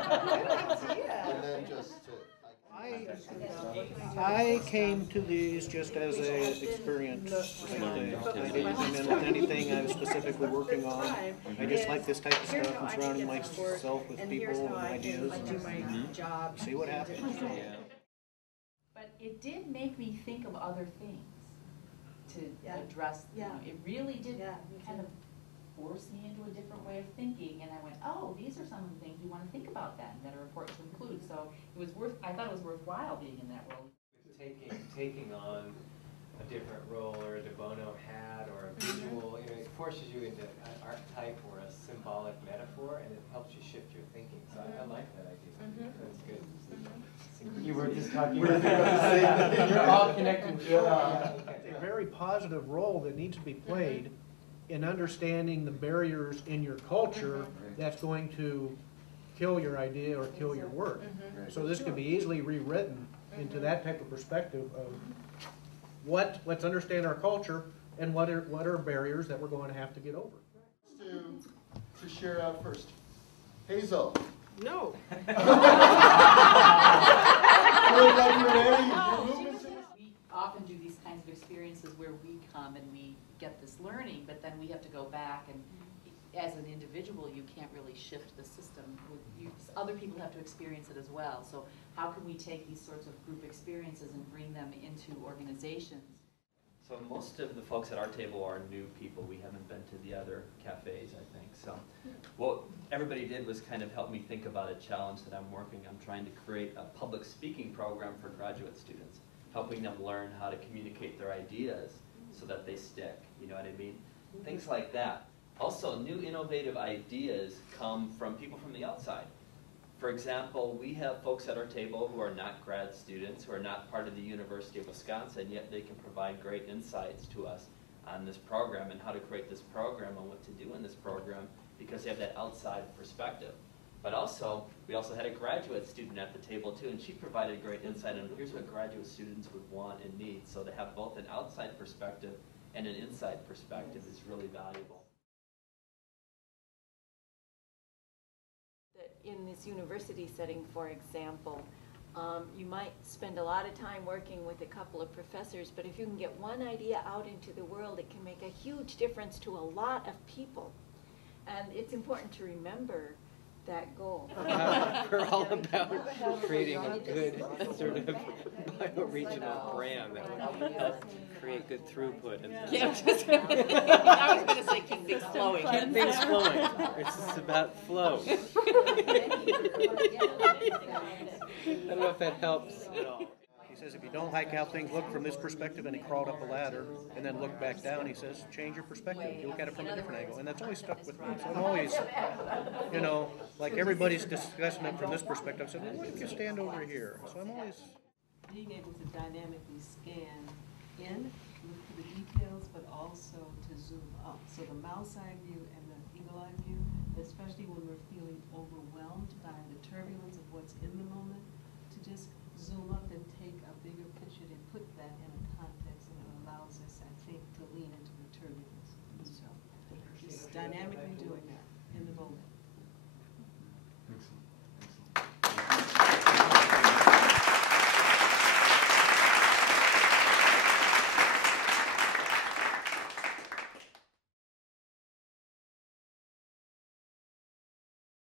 And then just to, I came to these just as a experience type thing. I didn't come in with anything I was specifically working on. I just like this type of stuff and surrounding myself with people and ideas and see what happens. But it did make me think of other things to address, it really did kind of force me into a different way of thinking, and I went, oh, these are some of the things we want to think about then that are important to include. So it was I thought it was worthwhile being in that role. Taking on a different role or a de Bono hat or a visual, it forces you into an archetype or a symbolic metaphor, and it helps you shift your thinking. So I like that idea. That's good. You were just talking about you're all connected. It's a very positive role that needs to be played in understanding the barriers in your culture that's going to kill your idea or kill your work. So this could be easily rewritten into that type of perspective of let's understand our culture and what are barriers that we're going to have to get over. To share out first. Hazel. No. We often do these kinds of experiences where we come and we get this learning, but then we have to go back and as an individual you can't really shift the system. Other people have to experience it as well. So how can we take these sorts of group experiences and bring them into organizations? So most of the folks at our table are new people. We haven't been to the other cafes, I think. So what everybody did was kind of help me think about a challenge that I'm working on, trying to create a public speaking program for graduate students, helping them learn how to communicate their ideas so that they stick, you know what I mean? Things like that. Also, new innovative ideas come from people from the outside. For example, we have folks at our table who are not grad students, who are not part of the University of Wisconsin, yet they can provide great insights to us on this program and how to create this program and what to do in this program because they have that outside perspective. But also, we also had a graduate student at the table too, and she provided great insight on here's what graduate students would want and need. So to have both an outside perspective and an inside perspective is really valuable. In this university setting, for example, you might spend a lot of time working with a couple of professors, but if you can get one idea out into the world, it can make a huge difference to a lot of people. And it's important to remember that goal. We're all about creating a good sort of bio-regional brand that would help create good throughput. And Yeah, I was going to say keep things flowing. Keep things flowing. It's just about flow. I don't know if that helps at all. He says if you don't like how things look from this perspective, and he crawled up a ladder and then looked back down, he saes change your perspective. You look at it from a different angle. And that's always stuck with me. So I'm always, like everybody's discussing it from this perspective. I said, well, if you stand over here. So I'm always being able to dynamically scan in, look for the details, but also to zoom up. So the mouse eye view and the eagle eye view, especially when we're feeling overwhelmed by the turbulence of what's in the moment, to just zoom up and take a bigger picture and put that in a context, and it allows us, I think, to lean into the turbulence. So just dynamically